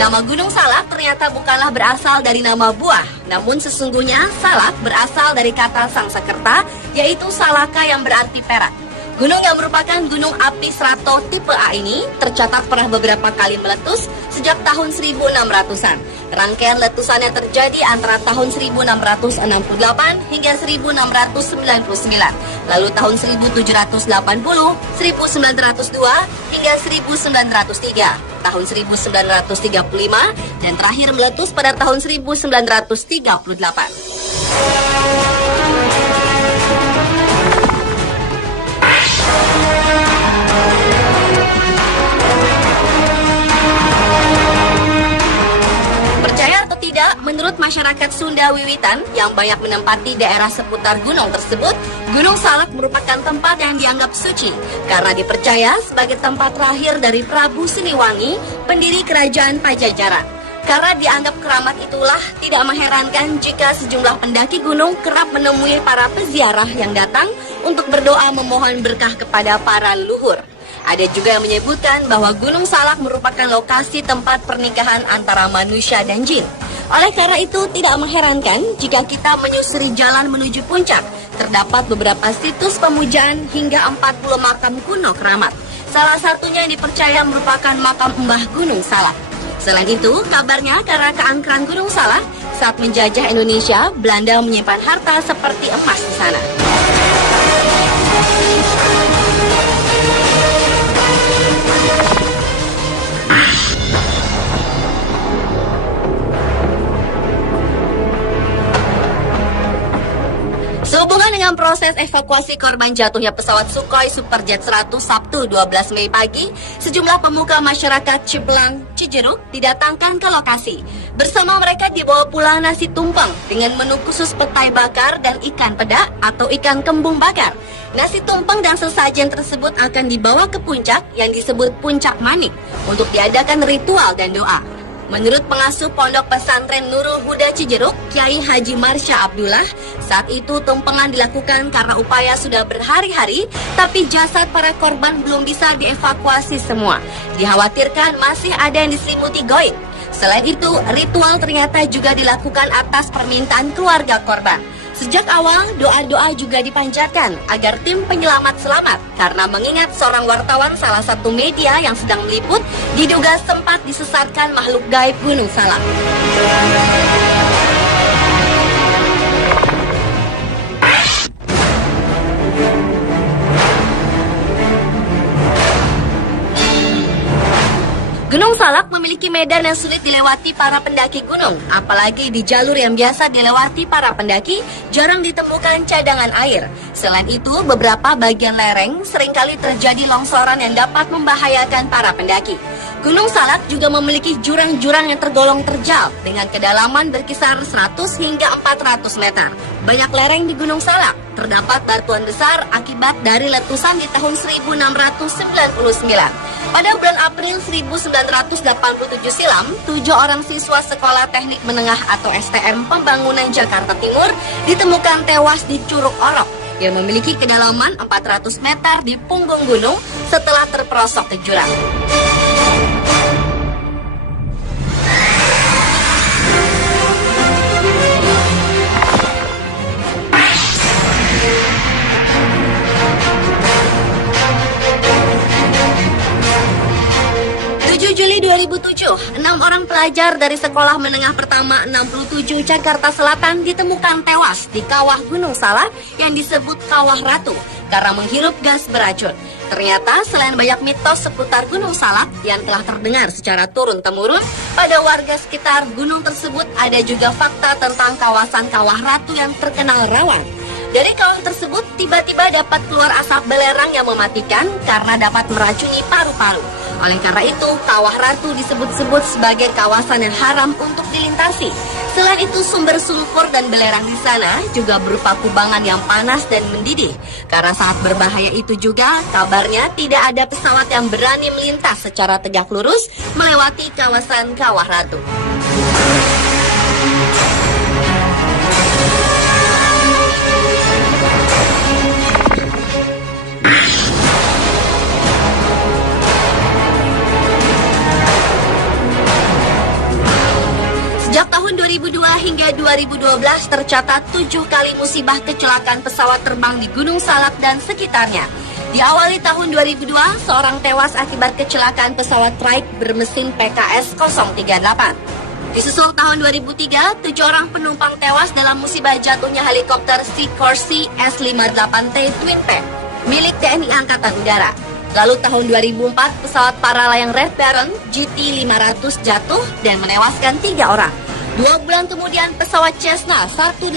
Nama Gunung Salak ternyata bukanlah berasal dari nama buah, namun sesungguhnya Salak berasal dari kata Sangsekerta, yaitu Salaka yang berarti perak. Gunung yang merupakan gunung api strato tipe A ini tercatat pernah beberapa kali meletus sejak tahun 1600-an. Rangkaian letusannya terjadi antara tahun 1668 hingga 1699, lalu tahun 1780, 1902 hingga 1903. Tahun 1935 dan terakhir meletus pada tahun 1938. Percaya atau tidak, menurut masyarakat Sunda Wiwitan yang banyak menempati daerah seputar gunung tersebut, Gunung Salak merupakan tempat yang dianggap suci karena dipercaya sebagai tempat terakhir dari Prabu Siliwangi, pendiri kerajaan Pajajaran. Karena dianggap keramat itulah tidak mengherankan jika sejumlah pendaki gunung kerap menemui para peziarah yang datang untuk berdoa memohon berkah kepada para leluhur. Ada juga yang menyebutkan bahwa Gunung Salak merupakan lokasi tempat pernikahan antara manusia dan jin. Oleh karena itu, tidak mengherankan jika kita menyusuri jalan menuju puncak, terdapat beberapa situs pemujaan hingga 40 makam kuno keramat. Salah satunya yang dipercaya merupakan makam Mbah Gunung Salak. Selain itu, kabarnya karena keangkeran Gunung Salak, saat menjajah Indonesia, Belanda menyimpan harta seperti emas di sana. Sehubungan dengan proses evakuasi korban jatuhnya pesawat Sukhoi Superjet 100 Sabtu 12 Mei pagi, sejumlah pemuka masyarakat Cipelang, Cijeruk didatangkan ke lokasi. Bersama mereka dibawa pula nasi tumpeng dengan menu khusus petai bakar dan ikan pedak atau ikan kembung bakar. Nasi tumpeng dan sesajen tersebut akan dibawa ke puncak yang disebut Puncak Manik untuk diadakan ritual dan doa. Menurut pengasuh Pondok Pesantren Nurul Huda Cijeruk, Kiai Haji Marsya Abdullah, saat itu tumpengan dilakukan karena upaya sudah berhari-hari, tapi jasad para korban belum bisa dievakuasi semua. Dikhawatirkan masih ada yang diselimuti goib. Selain itu, ritual ternyata juga dilakukan atas permintaan keluarga korban. Sejak awal, doa-doa juga dipanjatkan agar tim penyelamat selamat karena mengingat seorang wartawan salah satu media yang sedang meliput diduga sempat disesatkan makhluk gaib Gunung Salak. Gunung Salak memiliki medan yang sulit dilewati para pendaki gunung, apalagi di jalur yang biasa dilewati para pendaki, jarang ditemukan cadangan air. Selain itu, beberapa bagian lereng seringkali terjadi longsoran yang dapat membahayakan para pendaki. Gunung Salak juga memiliki jurang-jurang yang tergolong terjal dengan kedalaman berkisar 100 hingga 400 meter. Banyak lereng di Gunung Salak. Terdapat batuan besar akibat dari letusan di tahun 1699. Pada bulan April 1987 silam, 7 orang siswa Sekolah Teknik Menengah atau STM Pembangunan Jakarta Timur ditemukan tewas di Curug Orok yang memiliki kedalaman 400 meter di punggung gunung setelah terperosok ke jurang. Juli 2007, 6 orang pelajar dari Sekolah Menengah Pertama 67 Jakarta Selatan ditemukan tewas di kawah Gunung Salak yang disebut Kawah Ratu karena menghirup gas beracun. Ternyata selain banyak mitos seputar Gunung Salak yang telah terdengar secara turun-temurun pada warga sekitar gunung tersebut, ada juga fakta tentang kawasan Kawah Ratu yang terkenal rawan. Dari kawah tersebut tiba-tiba dapat keluar asap belerang yang mematikan karena dapat meracuni paru-paru. Oleh karena itu, Kawah Ratu disebut-sebut sebagai kawasan yang haram untuk dilintasi. Selain itu, sumber sulfur dan belerang di sana juga berupa kubangan yang panas dan mendidih. Karena sangat berbahaya itu juga, kabarnya tidak ada pesawat yang berani melintas secara tegak lurus melewati kawasan Kawah Ratu. 2012 tercatat 7 kali musibah kecelakaan pesawat terbang di Gunung Salak dan sekitarnya. Diawali tahun 2002, seorang tewas akibat kecelakaan pesawat Wright bermesin PKS 038. Disusul tahun 2003, 7 orang penumpang tewas dalam musibah jatuhnya helikopter Sikorsky S-58T Twin Pack milik TNI Angkatan Udara. Lalu tahun 2004, pesawat para layang Red Baron GT500 jatuh dan menewaskan 3 orang. 2 bulan kemudian, pesawat Cessna 185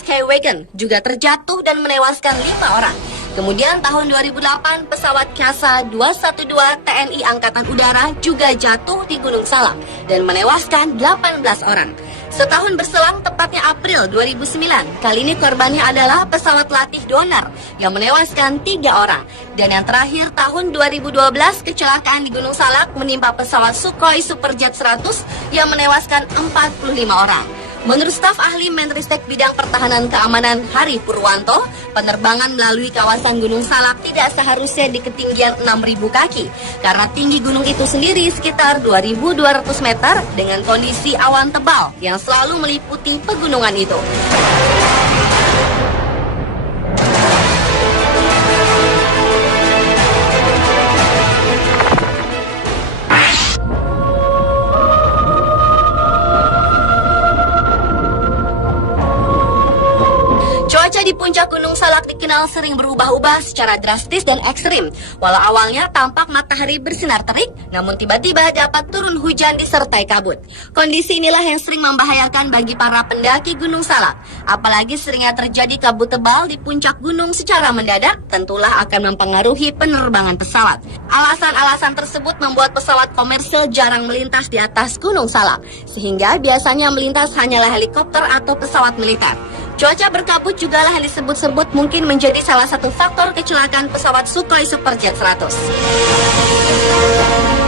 Skywagon juga terjatuh dan menewaskan 5 orang. Kemudian tahun 2008, pesawat Kasa 212 TNI Angkatan Udara juga jatuh di Gunung Salak dan menewaskan 18 orang. Setahun berselang, tepatnya April 2009, kali ini korbannya adalah pesawat latih donor yang menewaskan 3 orang. Dan yang terakhir, tahun 2012, kecelakaan di Gunung Salak menimpa pesawat Sukhoi Superjet 100 yang menewaskan 45 orang. Menurut staf ahli Menristek Bidang Pertahanan Keamanan Hari Purwanto, penerbangan melalui kawasan Gunung Salak tidak seharusnya di ketinggian 6.000 kaki karena tinggi gunung itu sendiri sekitar 2.200 meter dengan kondisi awan tebal yang selalu meliputi pegunungan itu. Cuaca di puncak Gunung Salak dikenal sering berubah-ubah secara drastis dan ekstrim. Walau awalnya tampak matahari bersinar terik, namun tiba-tiba dapat turun hujan disertai kabut. Kondisi inilah yang sering membahayakan bagi para pendaki Gunung Salak. Apalagi seringnya terjadi kabut tebal di puncak gunung secara mendadak, tentulah akan mempengaruhi penerbangan pesawat. Alasan-alasan tersebut membuat pesawat komersil jarang melintas di atas Gunung Salak, sehingga biasanya melintas hanyalah helikopter atau pesawat militer. Cuaca berkabut jugalah yang disebut-sebut mungkin menjadi salah satu faktor kecelakaan pesawat Sukhoi Superjet 100.